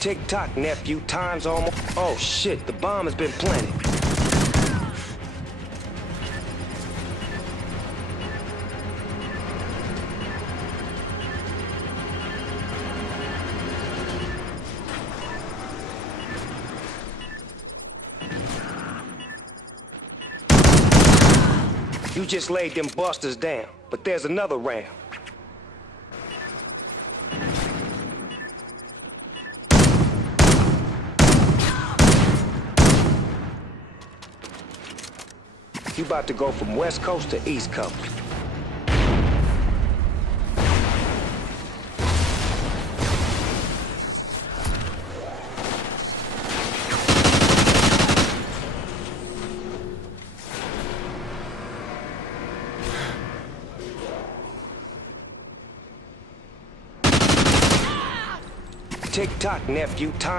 Tick-tock, nephew. Time's almost... Oh, shit. The bomb has been planted. You just laid them busters down, but there's another round. You about to go from West Coast to East Coast. Tick-tock, nephew. Time